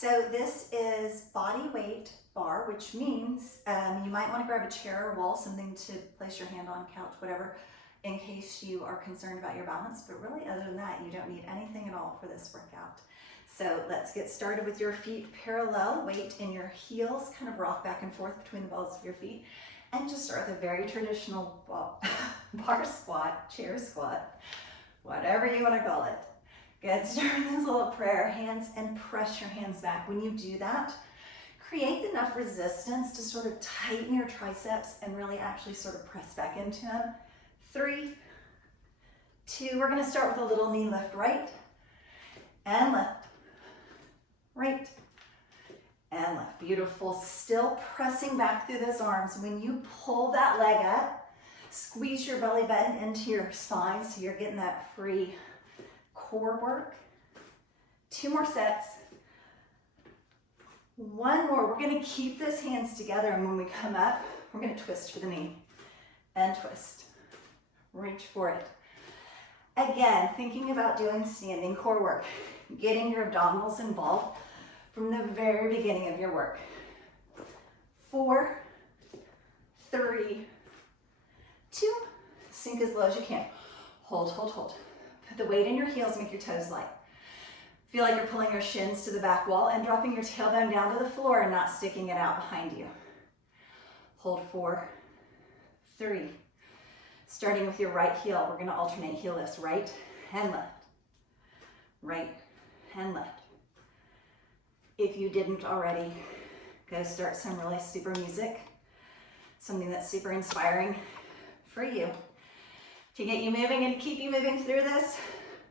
So this is body weight bar, which means you might want to grab a chair or wall, something to place your hand on, couch, whatever, in case you are concerned about your balance. But really, other than that, you don't need anything at all for this workout. So let's get started with your feet parallel, weight in your heels, kind of rock back and forth between the balls of your feet. And just start with a very traditional bar squat, chair squat, whatever you want to call it. Good, start with this little prayer hands and press your hands back. When you do that, create enough resistance to sort of tighten your triceps and really actually sort of press back into them. 3, 2, we're gonna start with a little knee lift, right? And left, right, and left. Beautiful, still pressing back through those arms. When you pull that leg up, squeeze your belly button into your spine so you're getting that free core work. 2 more sets. 1 more. We're going to keep those hands together, and when we come up, we're going to twist for the knee and twist. Reach for it. Again, thinking about doing standing core work, getting your abdominals involved from the very beginning of your work. 4, 3, 2, sink as low as you can. Hold, hold, hold. Put the weight in your heels, make your toes light. Feel like you're pulling your shins to the back wall and dropping your tailbone down to the floor and not sticking it out behind you. Hold 4, 3. Starting with your right heel, we're gonna alternate heel lifts, right and left. Right and left. If you didn't already, go start some really super music, something that's super inspiring for you to get you moving and keep you moving through this,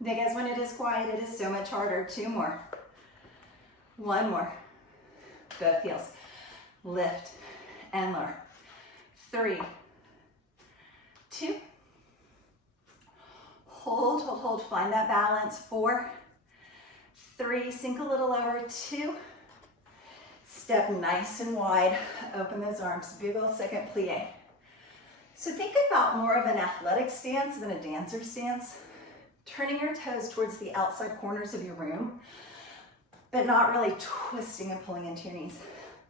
because when it is quiet, it is so much harder. 2 more. 1 more. Both heels. Lift and lower. 3, 2. Hold, hold, hold. Find that balance. 4, 3. Sink a little lower. 2. Step nice and wide. Open those arms. Big old second plie. So think about more of an athletic stance than a dancer stance. Turning your toes towards the outside corners of your room, but not really twisting and pulling into your knees.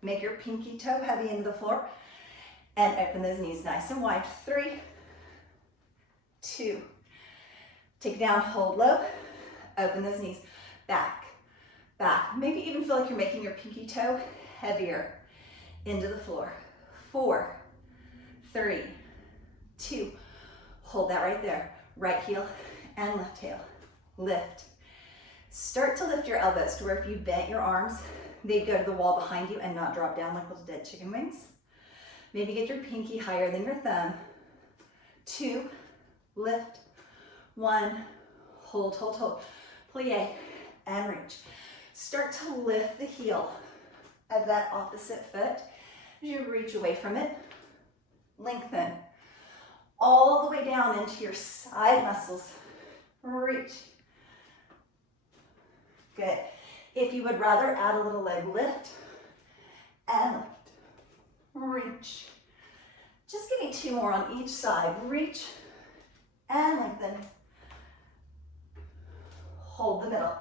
Make your pinky toe heavy into the floor and open those knees nice and wide. 3, 2. Take it down, hold low, open those knees. Back, back. Maybe even feel like you're making your pinky toe heavier into the floor. 4, 3, 2, hold that right there. Right heel and left heel. Lift. Start to lift your elbows to where if you bent your arms, they'd go to the wall behind you and not drop down like little dead chicken wings. Maybe get your pinky higher than your thumb. 2, lift. 1, hold, hold, hold. Plie and reach. Start to lift the heel of that opposite foot as you reach away from it. Lengthen all the way down into your side muscles. Reach. Good. If you would rather add a little leg lift and lift. Reach. Just give me 2 more on each side. Reach and lengthen. Hold the middle.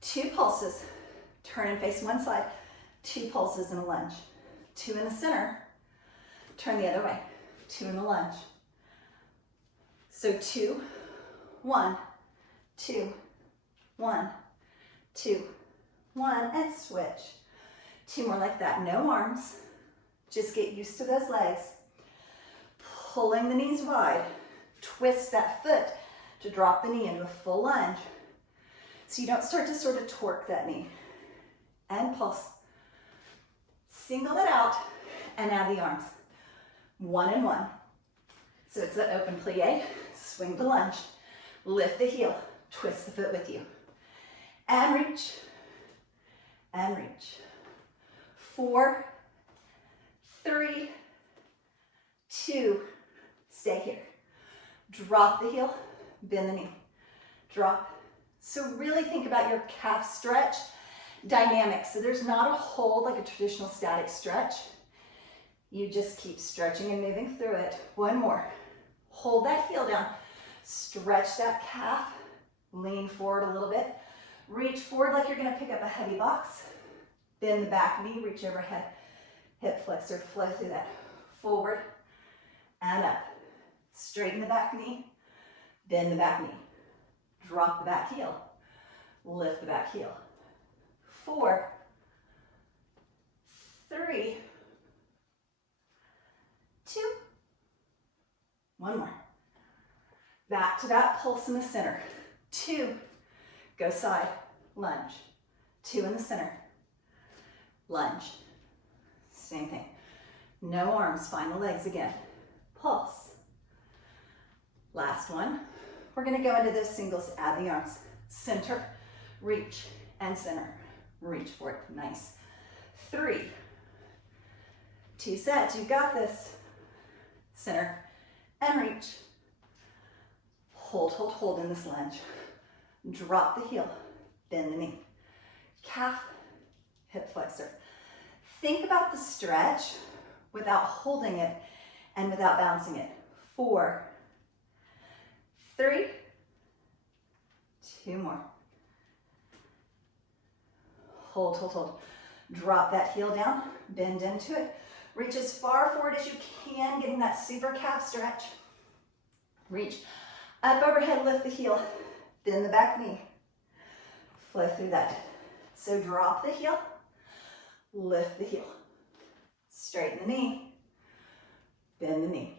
2 pulses. Turn and face one side. 2 pulses in a lunge. 2 in the center. Turn the other way. 2 in the lunge. So 2, 1, 2, 1, 2, 1, and switch. 2 more like that. No arms. Just get used to those legs. Pulling the knees wide. Twist that foot to drop the knee into a full lunge. So you don't start to sort of torque that knee. And pulse. Single it out and add the arms. 1 and 1. So it's an open plie. Swing to lunge. Lift the heel. Twist the foot with you. And reach. And reach. 4, 3, 2. Stay here. Drop the heel. Bend the knee. Drop. So really think about your calf stretch dynamic. So there's not a hold like a traditional static stretch. You just keep stretching and moving through it. 1 more. Hold that heel down. Stretch that calf. Lean forward a little bit. Reach forward like you're going to pick up a heavy box. Bend the back knee, reach overhead. Hip flexor, flow through that. Forward and up. Straighten the back knee, bend the back knee. Drop the back heel, lift the back heel. 4, 3, 2, 1 more. Back to that pulse in the center. 2, go side, lunge. 2 in the center, lunge. Same thing. No arms, find the legs again. Pulse. Last one. We're gonna go into those singles, add the arms. Center, reach, and center. Reach for it, nice. 3, 2 sets, you got this. Center and reach. Hold, hold, hold in this lunge. Drop the heel, bend the knee. Calf, hip flexor. Think about the stretch without holding it and without bouncing it. 4, 3, 2 more. Hold, hold, hold. Drop that heel down, bend into it. Reach as far forward as you can, getting that super calf stretch. Reach up overhead, lift the heel, bend the back knee. Flow through that. So drop the heel, lift the heel. Straighten the knee, bend the knee.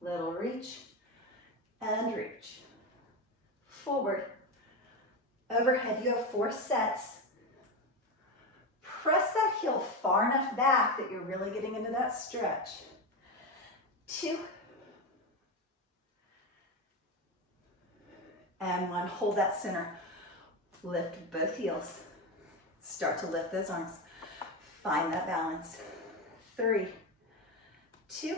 Little reach and reach. Forward, overhead. You have 4 sets. Press that heel far enough back that you're really getting into that stretch. 2, and 1. Hold that center. Lift both heels. Start to lift those arms. Find that balance. 3, 2,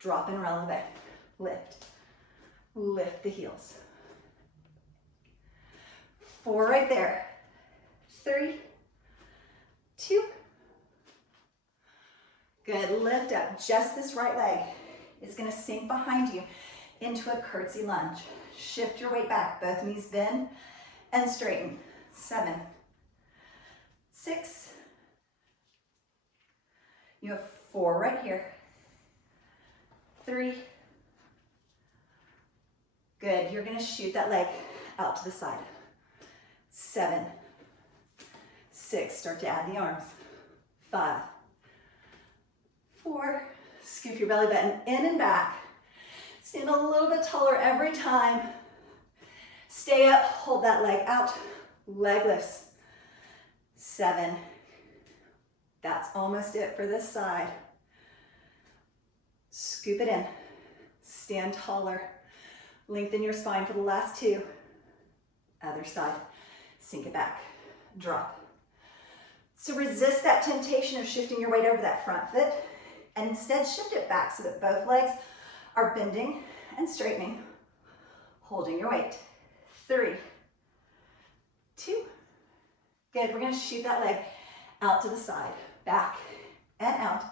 drop and roll away. Lift. Lift the heels. 4 right there. 3, 2. Good, lift up. Just this right leg is gonna sink behind you into a curtsy lunge. Shift your weight back, both knees bend and straighten. 7, 6. You have 4 right here. 3. Good, you're gonna shoot that leg out to the side. 7, 6, start to add the arms. 5, 4, scoop your belly button in and back. Stand a little bit taller every time. Stay up, hold that leg out, leg lifts. 7, that's almost it for this side. Scoop it in, stand taller. Lengthen your spine for the last 2. Other side, sink it back, drop. So resist that temptation of shifting your weight over that front foot and instead shift it back so that both legs are bending and straightening, holding your weight. 3, 2, good. We're gonna shoot that leg out to the side, back and out,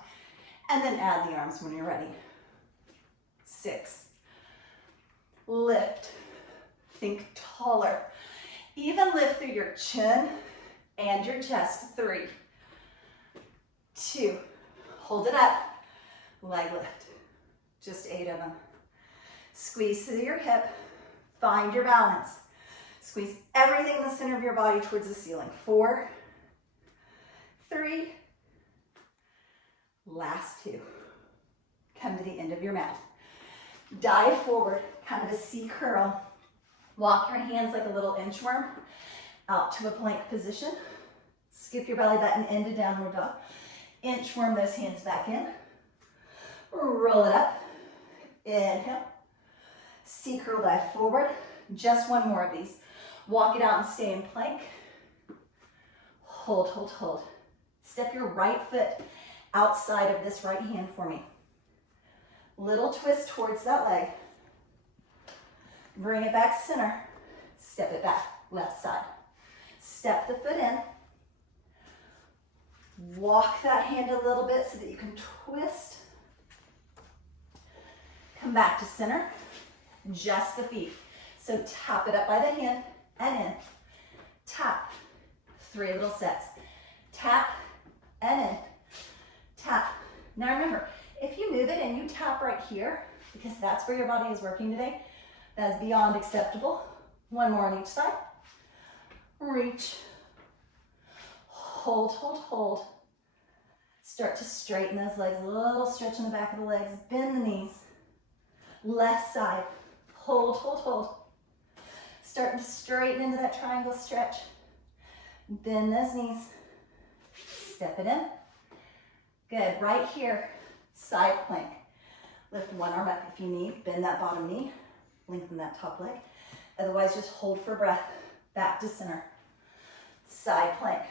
and then add the arms when you're ready. 6, lift, think taller. Even lift through your chin and your chest. 3, 2, hold it up, leg lift. Just 8 of them. Squeeze through your hip, find your balance. Squeeze everything in the center of your body towards the ceiling. 4, 3, last 2. Come to the end of your mat. Dive forward, kind of a C curl. Walk your hands like a little inchworm out to a plank position. Skip your belly button into downward dog. Inchworm those hands back in. Roll it up. Inhale. C curl, dive forward. Just 1 more of these. Walk it out and stay in plank. Hold, hold, hold. Step your right foot outside of this right hand for me. Little twist towards that leg. Bring it back center. Step it back, left side. Step the foot in. Walk that hand a little bit so that you can twist. Come back to center. Just the feet. So tap it up by the hand and in. Tap. 3 little sets. tap, and in, tap. Now remember, if you move it and you tap right here, because that's where your body is working today, that's beyond acceptable. One more on each side. Reach, hold, hold, hold. Start to straighten those legs, a little stretch in the back of the legs, bend the knees. Left side, hold, hold, hold. Start to straighten into that triangle stretch. Bend those knees, step it in. Good, right here, side plank. Lift one arm up if you need, bend that bottom knee, lengthen that top leg. Otherwise, just hold for breath, back to center. Side plank.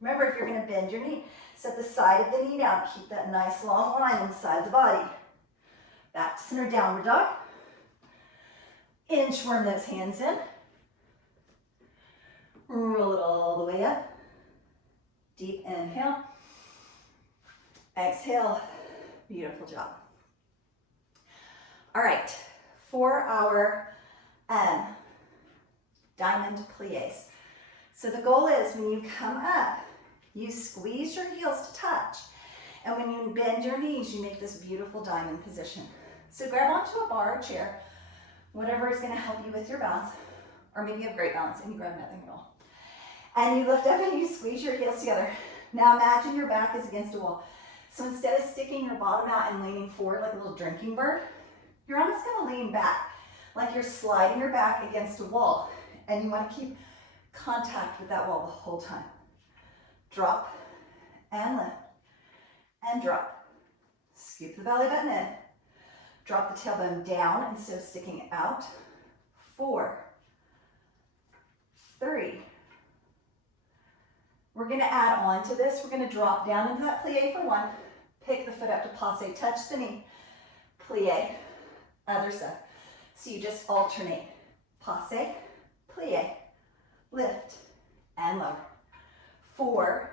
Remember, if you're gonna bend your knee, set the side of the knee down, keep that nice long line inside the body. Back to center, downward dog. Inchworm those hands in. Roll it all the way up. Deep inhale. Exhale. Beautiful job. All right, for our diamond plies. So the goal is when you come up, you squeeze your heels to touch. And when you bend your knees, you make this beautiful diamond position. So grab onto a bar or chair, whatever is going to help you with your balance. Or maybe you have great balance and you grab nothing at all. And you lift up and you squeeze your heels together. Now imagine your back is against a wall. So instead of sticking your bottom out and leaning forward like a little drinking bird, you're almost going to lean back, like you're sliding your back against a wall. And you want to keep contact with that wall the whole time. Drop and lift and drop. Scoop the belly button in. Drop the tailbone down instead of sticking out. 4, 3. We're going to add on to this. We're going to drop down into that plie for 1. Pick the foot up to passe. Touch the knee. Plie. Other side. So you just alternate. Passe, plie, lift, and lower. 4.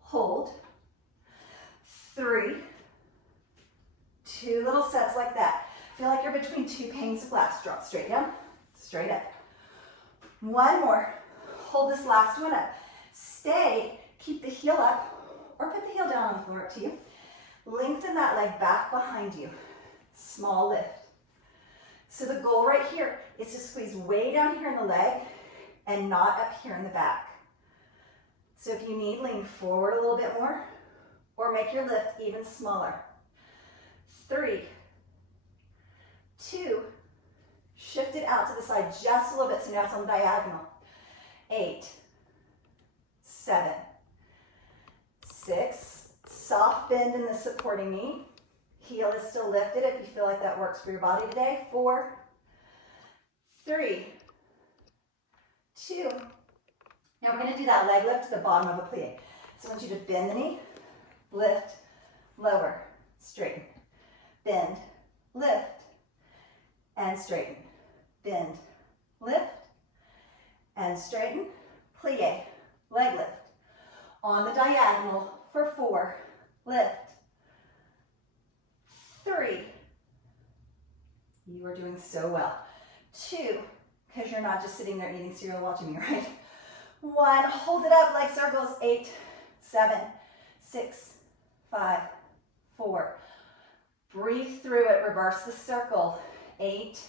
Hold. 3. 2 little sets like that. Feel like you're between 2 panes of glass. Drop straight down, straight up. 1 more. Hold this last one up. Stay, keep the heel up, or put the heel down on the floor, up to you. Lengthen that leg back behind you. Small lift. So the goal right here is to squeeze way down here in the leg and not up here in the back. So if you need, lean forward a little bit more, or make your lift even smaller. 3, 2, shift it out to the side just a little bit, so now it's on the diagonal. 8, 7, 6, soft bend in the supporting knee. Heel is still lifted if you feel like that works for your body today. 4, 3, 2. Now we're going to do that leg lift to the bottom of a plie. So I want you to bend the knee, lift, lower, straighten, bend, lift, and straighten. Bend, lift, and straighten, plie, leg lift. On the diagonal for 4, lift, 3. You are doing so well. 2, because you're not just sitting there eating cereal watching me, right? 1, hold it up, leg circles. 8, 7, 6, 5, 4. Breathe through it, reverse the circle. 8,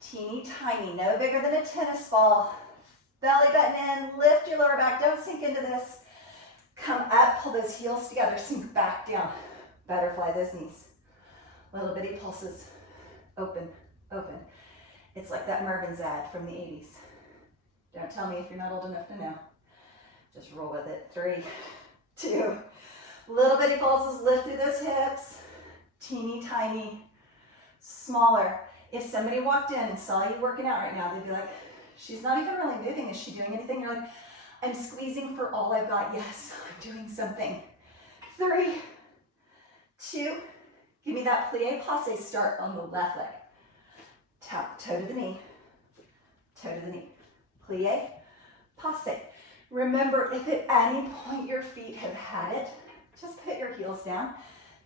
teeny tiny, no bigger than a tennis ball. Belly button in, lift your lower back, don't sink into this. Come up, pull those heels together, sink back down. Butterfly those knees. Little bitty pulses, open, open. It's like that Mervyn's ad from the 80s. Don't tell me if you're not old enough to know. Just roll with it. 3, 2. Little bitty pulses, lift through those hips. Teeny tiny, smaller. If somebody walked in and saw you working out right now, they'd be like, she's not even really moving. Is she doing anything? You're like, I'm squeezing for all I've got. Yes, I'm doing something. 3, 2. Give me that plie passe. Start on the left leg. Tap toe to the knee, toe to the knee. Plie, passe. Remember, if at any point your feet have had it, just put your heels down.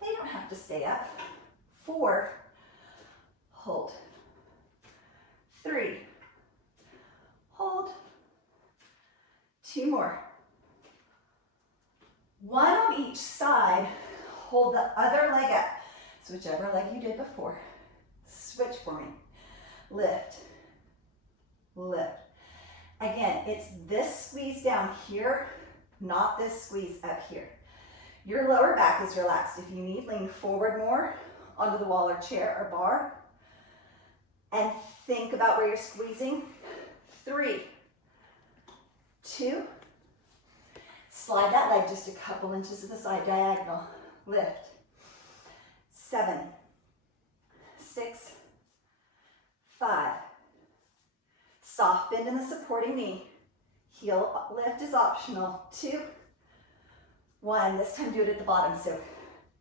They don't have to stay up. 4, hold. 3, hold. 2 more. Hold the other leg up. So whichever leg you did before. Switch for me. Lift, lift. Again, it's this squeeze down here, not this squeeze up here. Your lower back is relaxed. If you need, lean forward more onto the wall or chair or bar. And think about where you're squeezing. 3, 2. Slide that leg just a couple inches to the side, diagonal. Lift. 7, 6, 5. Soft bend in the supporting knee. Heel lift is optional. 2, 1. This time do it at the bottom. So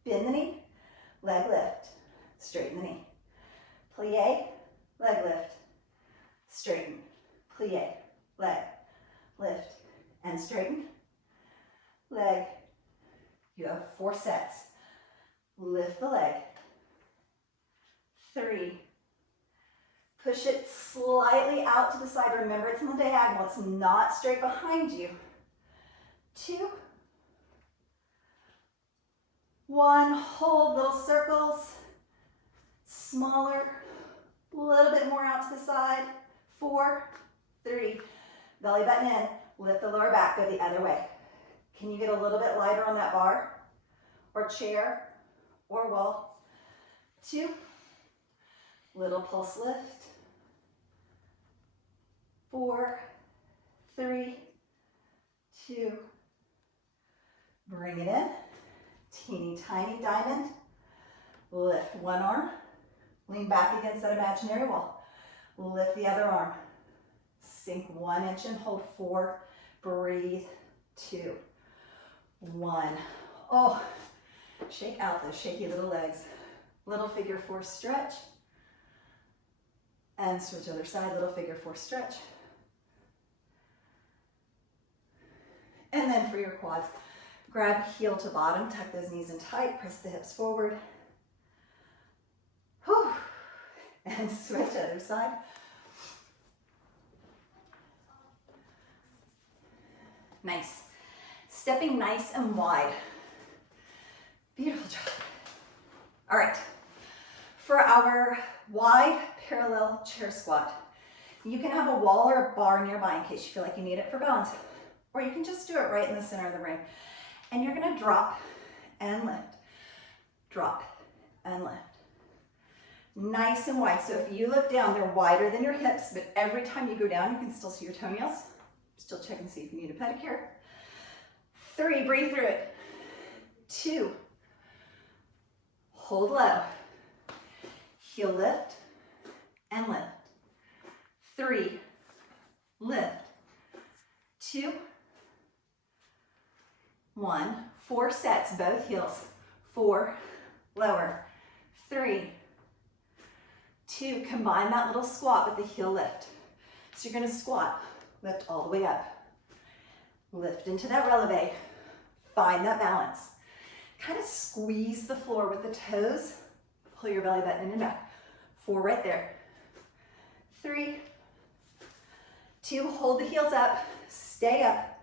bend the knee, leg lift, straighten the knee. Plie, leg lift, straighten. Plie, leg, lift, and straighten. Leg. You have 4 sets. Lift the leg. 3. Push it slightly out to the side. Remember, it's on the diagonal. It's not straight behind you. 2. 1. Hold little circles. Smaller. A little bit more out to the side. 4, 3. Belly button in. Lift the lower back. Go the other way. Can you get a little bit lighter on that bar or chair or wall? 2. Little pulse lift. 4, 3, 2. Bring it in. Teeny tiny diamond. Lift one arm. Lean back against that imaginary wall. Lift the other arm. Sink 1 inch and hold. 4. Breathe. 2, 1. Oh, shake out those shaky little legs. Little figure 4 stretch. And switch other side. Little figure 4 stretch. And then for your quads, grab heel to bottom, tuck those knees in tight, press the hips forward. Whew. And switch other side. Nice. Stepping nice and wide. Beautiful job. All right. For our wide parallel chair squat, you can have a wall or a bar nearby in case you feel like you need it for balance. Or you can just do it right in the center of the ring. And you're gonna drop and lift. Drop and lift. Nice and wide. So if you look down, they're wider than your hips, but every time you go down, you can still see your toenails. Still check and see if you need a pedicure. 3, breathe through it. 2, hold low. Heel lift and lift. 3, lift. 2, 1. 4 sets, both heels. 4, lower. 3, 2. Combine that little squat with the heel lift. So you're gonna squat, lift all the way up. Lift into that releve. Find that balance. Kind of squeeze the floor with the toes. Pull your belly button in and back. 4 right there. 3, 2, hold the heels up. Stay up.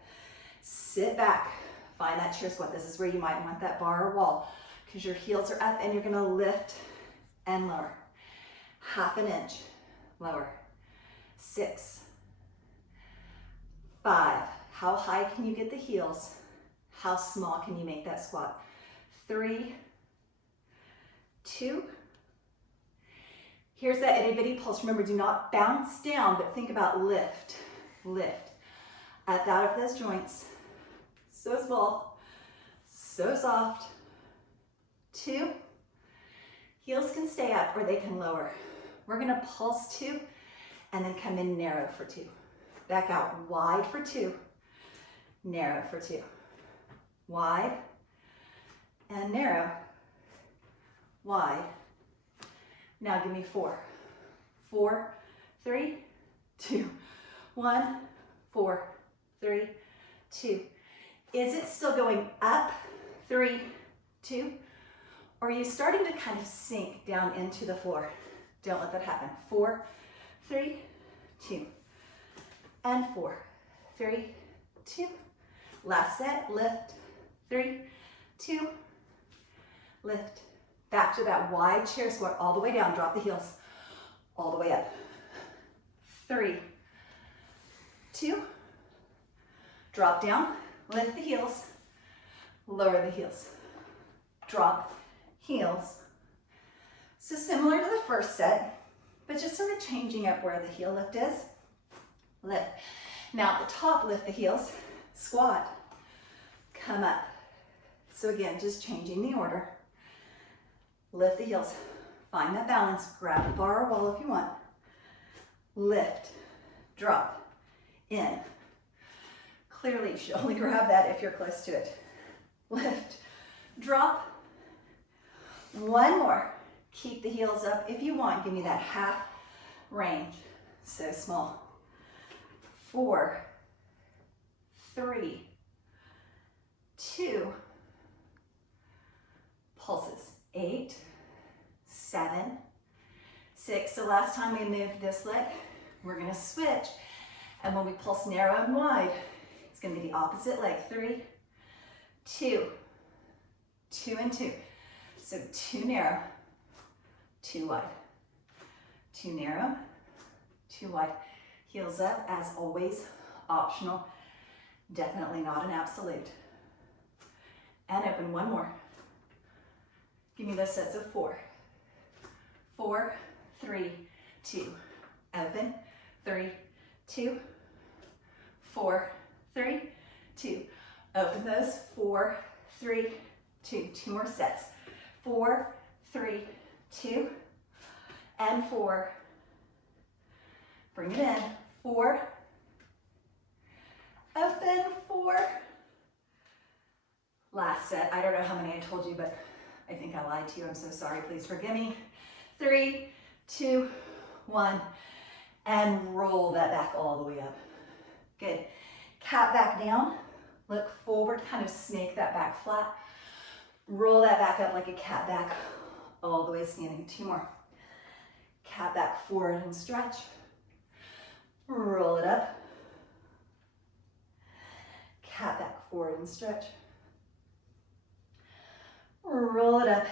Sit back. Find that chair squat. This is where you might want that bar or wall because your heels are up and you're gonna lift and lower. 1/2 inch, lower. 6, 5. How high can you get the heels? How small can you make that squat? 3, 2. Here's that itty bitty pulse. Remember, do not bounce down, but think about lift, lift. Up out of those joints. So small, so soft. 2. Heels can stay up or they can lower. We're gonna pulse 2 and then come in narrow for 2. Back out wide for 2, narrow for 2. Wide and narrow, wide. Now give me 4. 4, 3, 2, 1, 4, 3, 2. Is it still going up? 3, 2. Or are you starting to kind of sink down into the floor? Don't let that happen. 4, 3, 2. And 4, 3, 2. Last set, lift. 3, 2. lift. Back to that wide chair squat, all the way down, drop the heels, all the way up. 3, 2, drop down, lift the heels, lower the heels, drop, heels. So similar to the first set, but just sort of changing up where the heel lift is. Lift. Now at the top, lift the heels, squat, come up. So again, just changing the order. Lift the heels, find that balance, grab a bar or wall if you want. Lift, drop, in. Clearly, you should only grab that if you're close to it. Lift, drop. One more. Keep the heels up if you want. Give me that half range. So small. 4, 3, 2, pulses. 8, 7, 6. So last time we moved this leg, we're going to switch. And when we pulse narrow and wide, it's going to be the opposite leg. 3, 2, 2 and 2. So 2 narrow, 2 wide. 2 narrow, 2 wide. Heels up, as always, optional. Definitely not an absolute. And open. One more. Give me those sets of 4. 4, 3, 2. Open. 3, 2. 4, 3, 2. Open those. 4, 3, 2. 2 more sets. 4, 3, 2. And 4. Bring it in. 4. Open. 4. Last set. I don't know how many I told you, but I think I lied to you. I'm so sorry. Please forgive me. 3, 2, 1. And roll that back all the way up. Good. Cat back down. Look forward. Kind of snake that back flat. Roll that back up like a cat back. All the way standing. 2 more. Cat back forward and stretch. Roll it up. Cat back forward and stretch. Roll it up.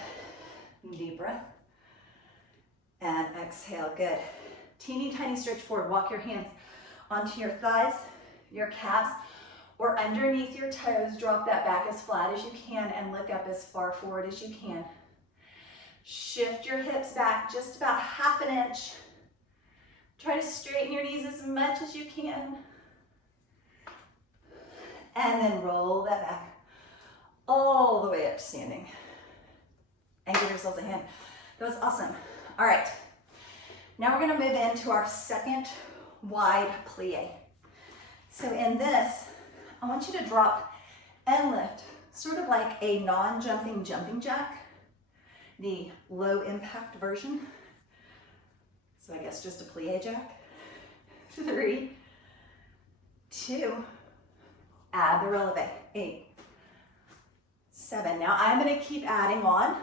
Deep breath. And exhale. Good. Teeny tiny stretch forward. Walk your hands onto your thighs, your calves, or underneath your toes. Drop that back as flat as you can and look up as far forward as you can. Shift your hips back just about half an inch. Try to straighten your knees as much as you can. And then roll that back all the way up standing. And give yourselves a hand. That was awesome. All right. Now we're going to move into our second wide plie. So in this, I want you to drop and lift, sort of like a non-jumping jumping jack, the low impact version. So I guess just a plie jack. 3, 2, add the releve. 8, 7. Now I'm going to keep adding on.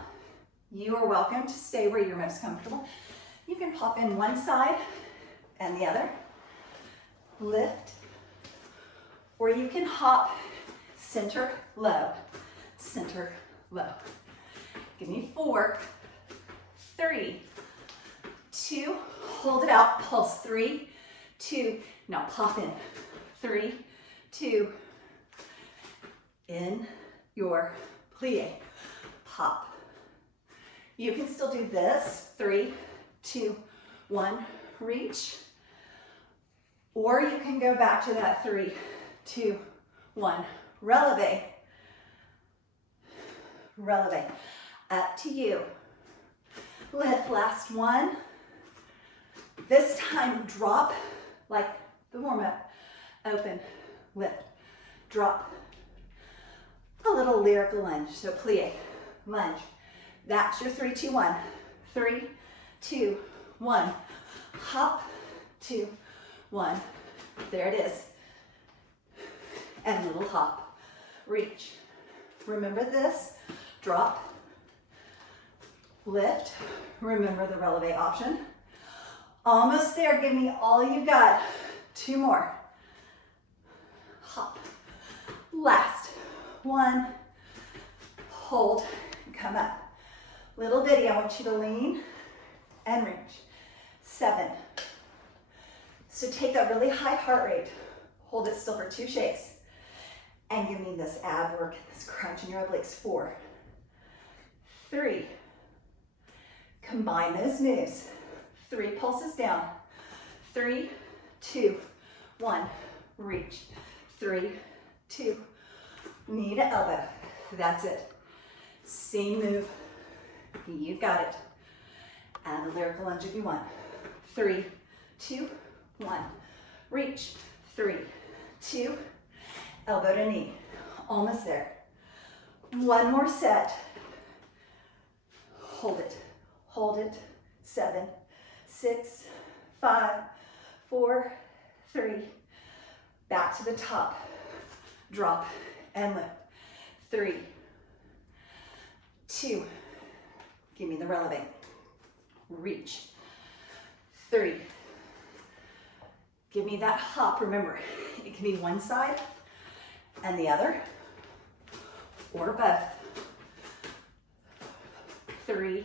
You are welcome to stay where you're most comfortable. You can pop in one side and the other. Lift. Or you can hop center, low, center, low. Give me 4, 3, 2, hold it out, pulse. 3, 2, now pop in. 3, 2, in your plie, pop. You can still do this. 3, 2, 1, reach. Or you can go back to that 3, 2, 1, releve. Releve. Up to you. Lift, last one. This time drop like the warm-up. Open, lift, drop. A little lyrical lunge. So plie, lunge. That's your 3, 2, 1. 3, 2, 1. Hop, 2, 1. There it is. And little hop. Reach. Remember this. Drop. Lift. Remember the releve option. Almost there. Give me all you've got. 2 more. Hop. Last. 1. Hold. Come up. Little bitty, I want you to lean and reach. 7. So take that really high heart rate. Hold it still for 2 shakes. And give me this ab work, this crunch in your obliques. 4, 3. Combine those moves. 3 pulses down. 3, 2, 1. Reach. 3, 2. Knee to elbow. That's it. Same move. You've got it. Add a lyrical lunge if you want. 3, 2, 1. Reach. 3, 2. Elbow to knee. Almost there. One more set. Hold it. Hold it. 7, 6, 5, 4, 3. Back to the top. Drop and lift. 3, 2. Give me the releve. Reach. 3. Give me that hop. Remember, it can be one side and the other, or both. 3,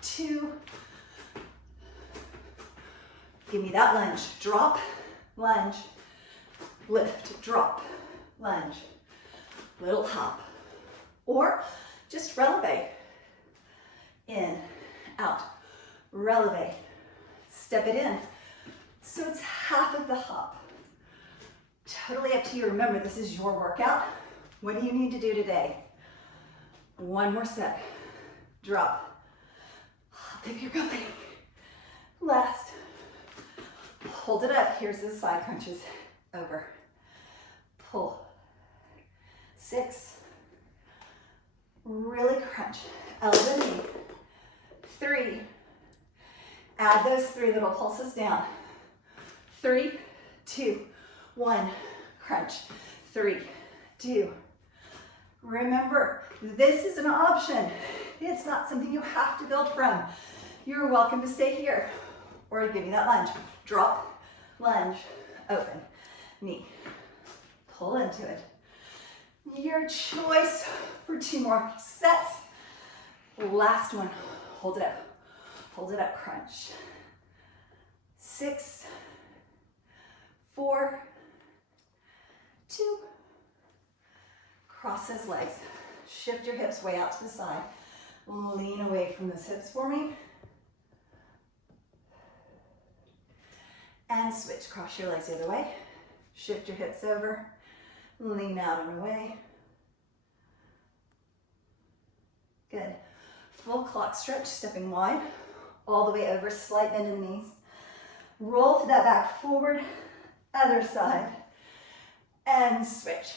2. Give me that lunge. Drop, lunge, lift, drop, lunge, little hop. Or just releve. In, out, releve. Step it in. So it's half of the hop. Totally up to you. Remember, this is your workout. What do you need to do today? One more set. Drop. Hop if you're going. Last. Hold it up. Here's the side crunches. Over. Pull. 6. Really crunch. Elbow knee. 3. Add those 3 little pulses down. 3, 2, 1. Crunch. 3, 2. Remember, this is an option. It's not something you have to build from. You're welcome to stay here or give me that lunge. Drop, lunge, open, knee. Pull into it. Your choice for 2 more sets. Last one. Hold it up. Hold it up. Crunch. 6, 4, 2. Cross those legs. Shift your hips way out to the side. Lean away from those hips for me. And switch. Cross your legs the other way. Shift your hips over. Lean out and away. Good. Full clock stretch, stepping wide. All the way over, slight bend in the knees. Roll to that back forward. Other side. And switch.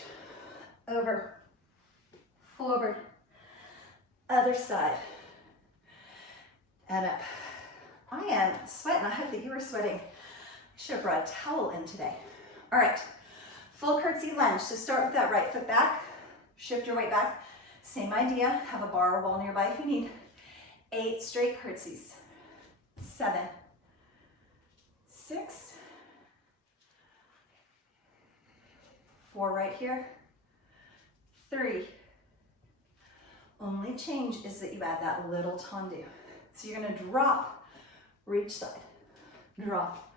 Over. Forward. Other side. And up. I am sweating. I hope that you were sweating. I should have brought a towel in today. All right. Full curtsy lunge. So start with that right foot back. Shift your weight back. Same idea. Have a bar or wall nearby if you need. 8 straight curtsies. 7, 6, 4 right here. 3. Only change is that you add that little tendu. So you're going to drop, reach side, drop,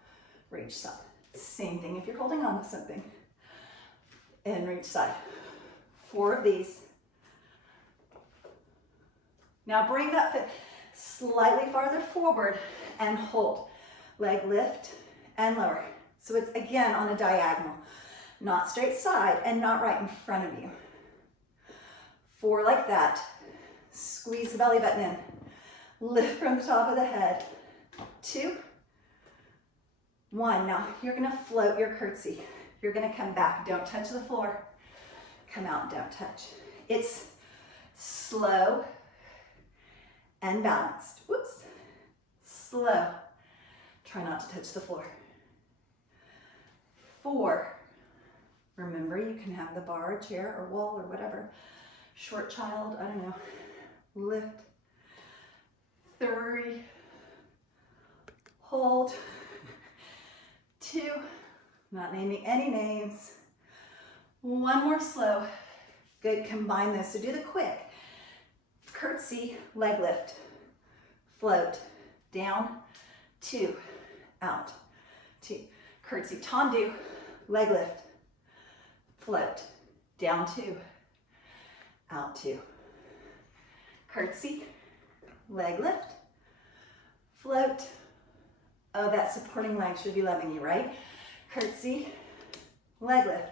reach side. Same thing if you're holding on to something. And reach side. 4 of these. Now bring that foot slightly farther forward and hold. Leg lift and lower. So it's again on a diagonal, not straight side and not right in front of you. 4 like that. Squeeze the belly button in. Lift from the top of the head. 2, 1. Now you're gonna float your curtsy. You're gonna come back. Don't touch the floor. Come out, don't touch. It's slow and balanced. Whoops. Slow. Try not to touch the floor. 4. Remember, you can have the bar, chair, or wall, or whatever. Short child, I don't know. Lift. 3. Hold. 2. Not naming any names. 1 more slow. Good, combine this. So do the quick. curtsy, leg lift, float, down, 2, out, 2. Curtsy, tendu, leg lift, float, down 2, out 2. Curtsy, leg lift, float. Oh, that supporting leg should be loving you, right? Curtsy, leg lift,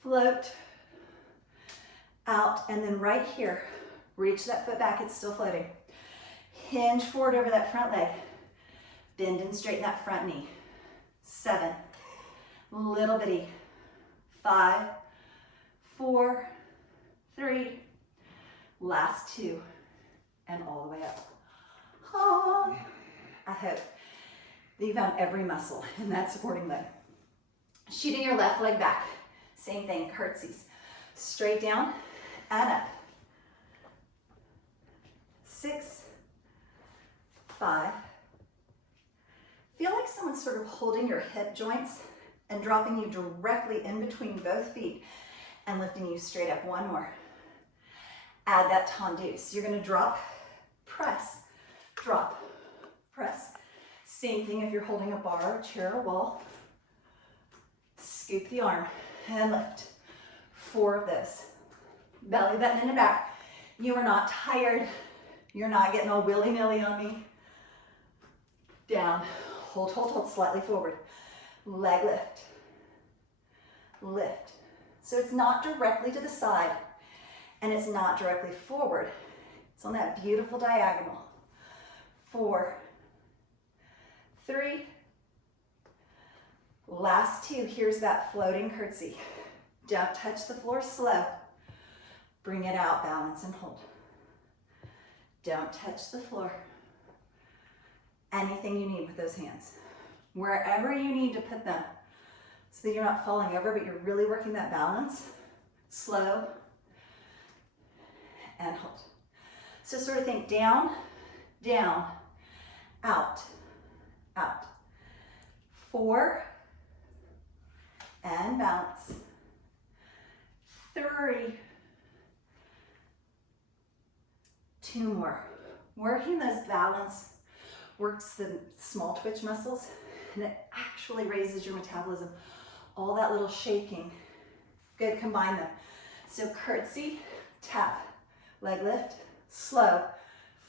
float, out, and then right here, reach that foot back, it's still floating. Hinge forward over that front leg. Bend and straighten that front knee. 7, little bitty. 5, 4, 3, last 2, and all the way up. Oh, I hope that you found every muscle in that supporting leg. Shooting your left leg back. Same thing, curtsies. Straight down and up. 6, 5. Feel like someone's sort of holding your hip joints and dropping you directly in between both feet and lifting you straight up. 1 more. Add that tendu. So you're going to drop, press, drop, press. Same thing if you're holding a bar, a chair, a wall. Scoop the arm and lift. 4 of those. Belly button in the back. You are not tired. You're not getting all willy-nilly on me. Down. Hold, hold, hold. Slightly forward. Leg lift. Lift. So it's not directly to the side and it's not directly forward. It's on that beautiful diagonal. 4, 3, last 2. Here's that floating curtsy. Don't touch the floor, slow. Bring it out, balance and hold. Don't touch the floor. Anything you need with those hands. Wherever you need to put them so that you're not falling over, but you're really working that balance. Slow and hold. So sort of think down, down, out, out. 4 and balance. 3, 2 more. Working those balance works the small twitch muscles and it actually raises your metabolism. All that little shaking. Good, combine them. So curtsy, tap, leg lift, slow,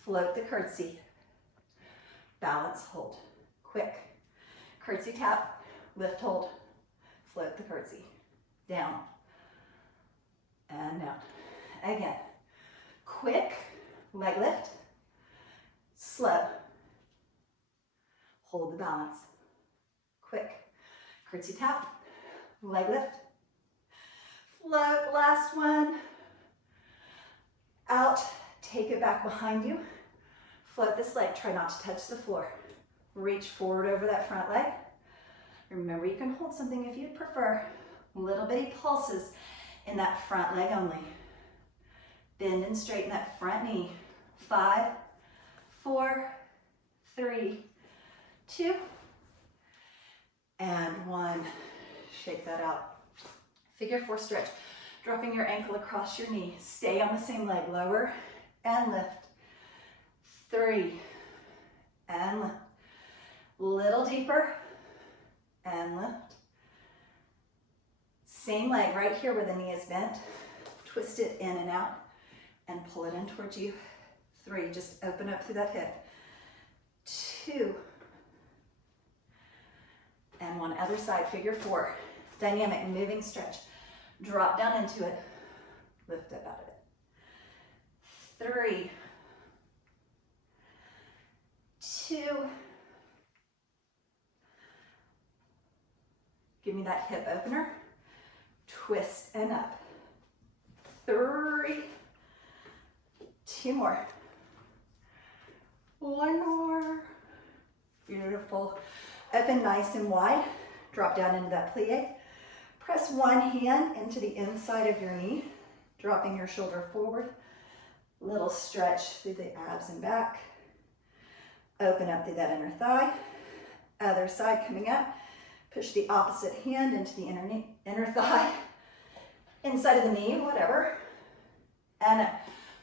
float the curtsy, balance, hold, quick. Curtsy, tap, lift, hold, float the curtsy, down and down. Again, quick, leg lift, slow, hold the balance, quick. Curtsy, tap, leg lift, float, last one, out, take it back behind you, float this leg, try not to touch the floor. Reach forward over that front leg. Remember, you can hold something if you'd prefer. Little bitty pulses in that front leg only. Bend and straighten that front knee. 5, 4, 3, 2, and 1. Shake that out. Figure 4 stretch. Dropping your ankle across your knee. Stay on the same leg. Lower and lift. 3 and lift. Little deeper and lift. Same leg right here where the knee is bent. Twist it in and out and pull it in towards you. 3, just open up through that hip. 2 and 1. Other side, figure 4. Dynamic moving stretch. Drop down into it. Lift up out of it. 3, 2. Give me that hip opener. Twist and up. 3. 2 more. 1 more. Beautiful. Open nice and wide. Drop down into that plie. Press one hand into the inside of your knee, dropping your shoulder forward. Little stretch through the abs and back. Open up through that inner thigh. Other side coming up. Push the opposite hand into the inner thigh. Inside of the knee, whatever. And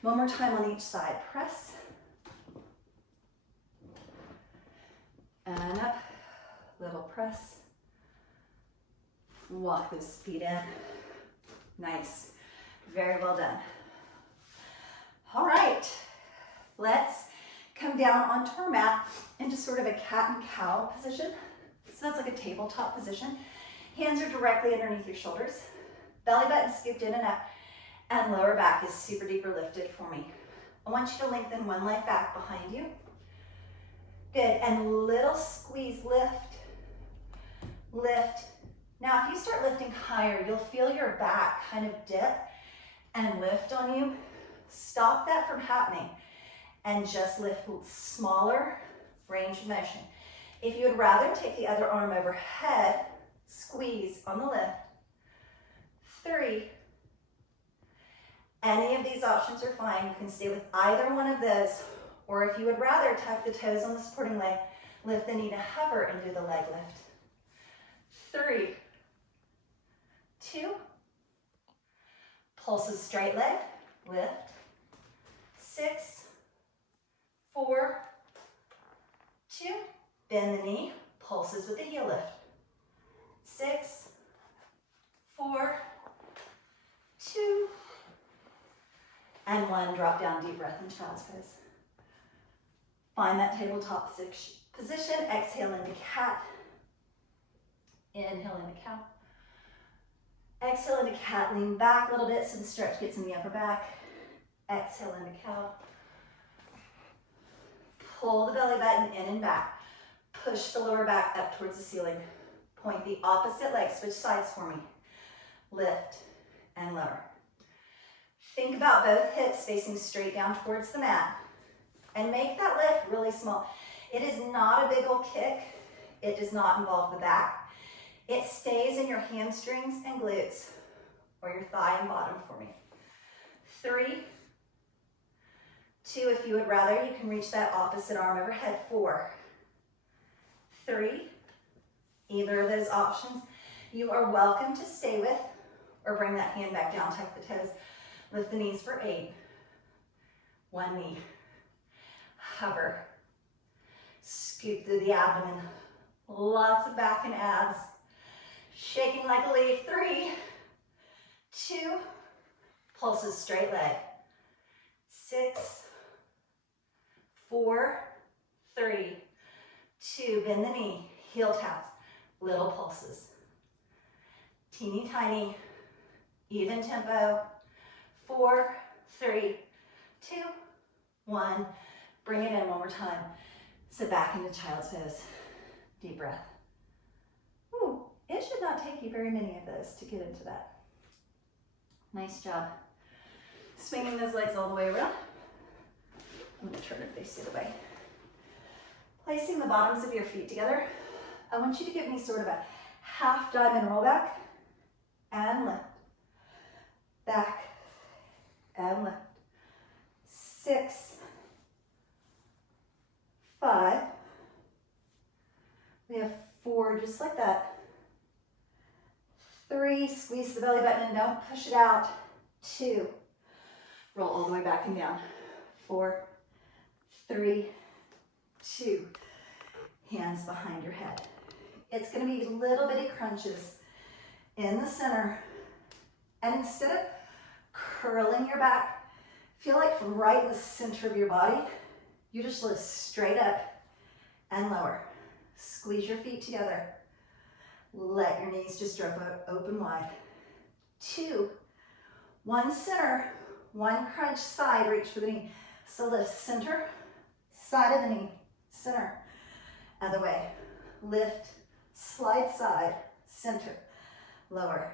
One more time on each side. Press. And up. Little press. Walk those feet in. Nice. Very well done. All right. Let's come down onto our mat into sort of a cat and cow position. So that's like a tabletop position. Hands are directly underneath your shoulders. Belly button scooped in and up. And lower back is super duper lifted for me. I want you to lengthen one leg back behind you. Good, and little squeeze, lift, lift. Now if you start lifting higher, you'll feel your back kind of dip and lift on you. Stop that from happening and just lift with smaller range of motion. If you would rather take the other arm overhead, squeeze on the lift. 3. Any of these options are fine. You can stay with either one of those, or if you would rather tuck the toes on the supporting leg, lift the knee to hover and do the leg lift. 3, 2, pulses straight leg, lift. 6, 4, 2, bend the knee, pulses with the heel lift. 6, 4, 2, and 1, drop down, deep breath in child's pose. Find that tabletop position, exhale into cat. Inhale into cow. Exhale into cat, lean back a little bit so the stretch gets in the upper back. Exhale into cow. Pull the belly button in and back. Push the lower back up towards the ceiling. Point the opposite leg, switch sides for me. Lift and lower. Think about both hips facing straight down towards the mat. And make that lift really small. It is not a big old kick. It does not involve the back. It stays in your hamstrings and glutes, or your thigh and bottom for me. 3, 2, if you would rather, you can reach that opposite arm overhead. 4, 3, either of those options you are welcome to stay with, or bring that hand back down, tuck the toes, lift the knees for 8, 1 knee, hover, scoop through the abdomen, lots of back and abs, shaking like a leaf. 3, 2, pulses straight leg. 6, 4, 3, 2, bend the knee, heel taps, little pulses. Teeny tiny, even tempo. 4, 3, 2, 1. Bring it in one more time. Sit back into child's pose. Deep breath. Ooh, it should not take you very many of those to get into that. Nice job. Swinging those legs all the way around. I'm going to turn it face the other way. Placing the bottoms of your feet together. I want you to give me sort of a half diamond roll back and lift. Back and lift. 6, 5. We have 4, just like that. 3, squeeze the belly button and don't push it out. 2, roll all the way back and down. 4, 3, 2, hands behind your head. It's going to be little bitty crunches in the center. And instead of curling your back, feel like from right in the center of your body, you just lift straight up and lower. Squeeze your feet together. Let your knees just drop open wide. 2, 1 center, 1 crunch side, reach for the knee. So lift center, side of the knee, center, other way. Lift, slide side, center, lower.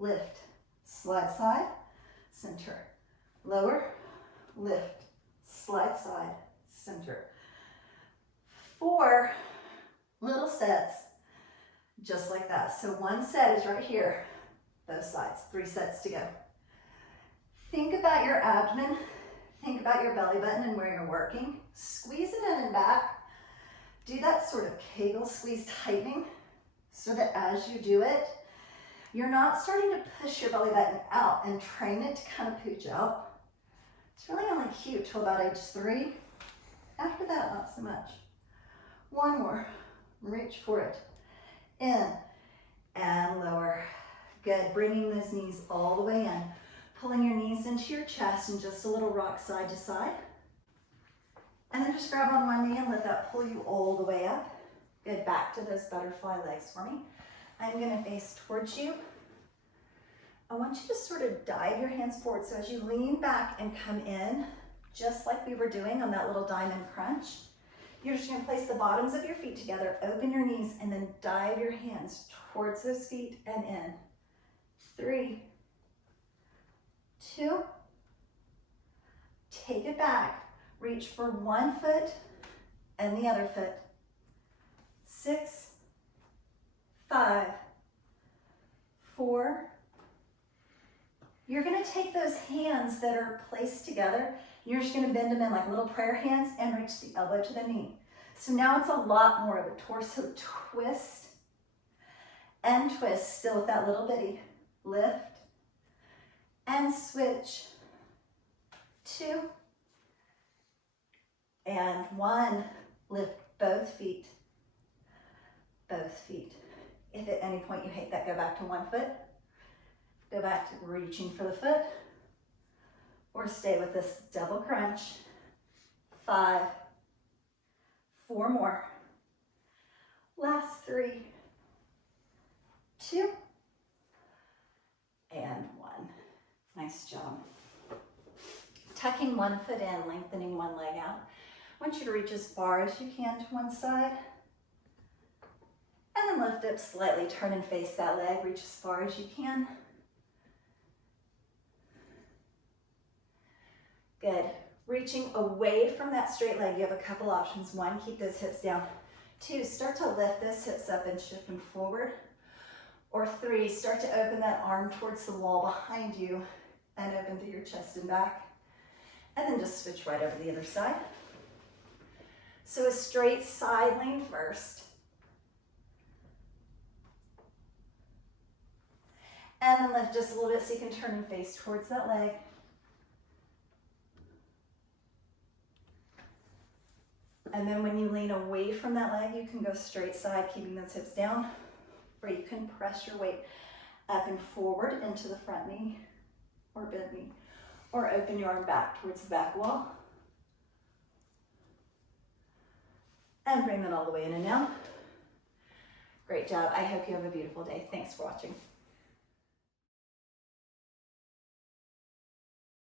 Lift, slide side, center, lower. Lift, slide side, center. 4 little sets, just like that. So 1 set is right here, both sides, 3 sets to go. Think about your abdomen, think about your belly button and where you're working. Squeeze it in and back. Do that sort of Kegel squeeze tightening so that as you do it, you're not starting to push your belly button out and train it to kind of pooch out. It's really only cute till about age 3. After that, not so much. One more. Reach for it. In and lower. Good. Bringing those knees all the way in. Pulling your knees into your chest and just a little rock side to side. And then just grab on one knee and let that pull you all the way up. Good. Back to those butterfly legs for me. I'm going to face towards you. I want you to sort of dive your hands forward. So as you lean back and come in, just like we were doing on that little diamond crunch, you're just going to place the bottoms of your feet together, open your knees, and then dive your hands towards those feet and in. 3, 2, take it back. Reach for one foot and the other foot. 6, 5, 4. You're going to take those hands that are placed together. You're just going to bend them in like little prayer hands and reach the elbow to the knee. So now it's a lot more of a torso twist and twist, still with that little bitty lift and switch. 2 and 1. Lift both feet. Both feet. If at any point you hate that, go back to one foot. Go back to reaching for the foot, or stay with this double crunch. 5, 4 more. Last 3, 2, and 1. Nice job. Tucking one foot in, lengthening one leg out. I want you to reach as far as you can to one side. And then lift up slightly, turn and face that leg, reach as far as you can. Good. Reaching away from that straight leg, you have a couple options. 1, keep those hips down. 2, start to lift those hips up and shift them forward. Or 3, start to open that arm towards the wall behind you and open through your chest and back. And then just switch right over to the other side. So a straight side lean first. And then lift just a little bit so you can turn and face towards that leg. And then when you lean away from that leg, you can go straight side, keeping those hips down, or you can press your weight up and forward into the front knee or bent knee, or open your arm back towards the back wall. And bring that all the way in and out. Great job. I hope you have a beautiful day. Thanks for watching.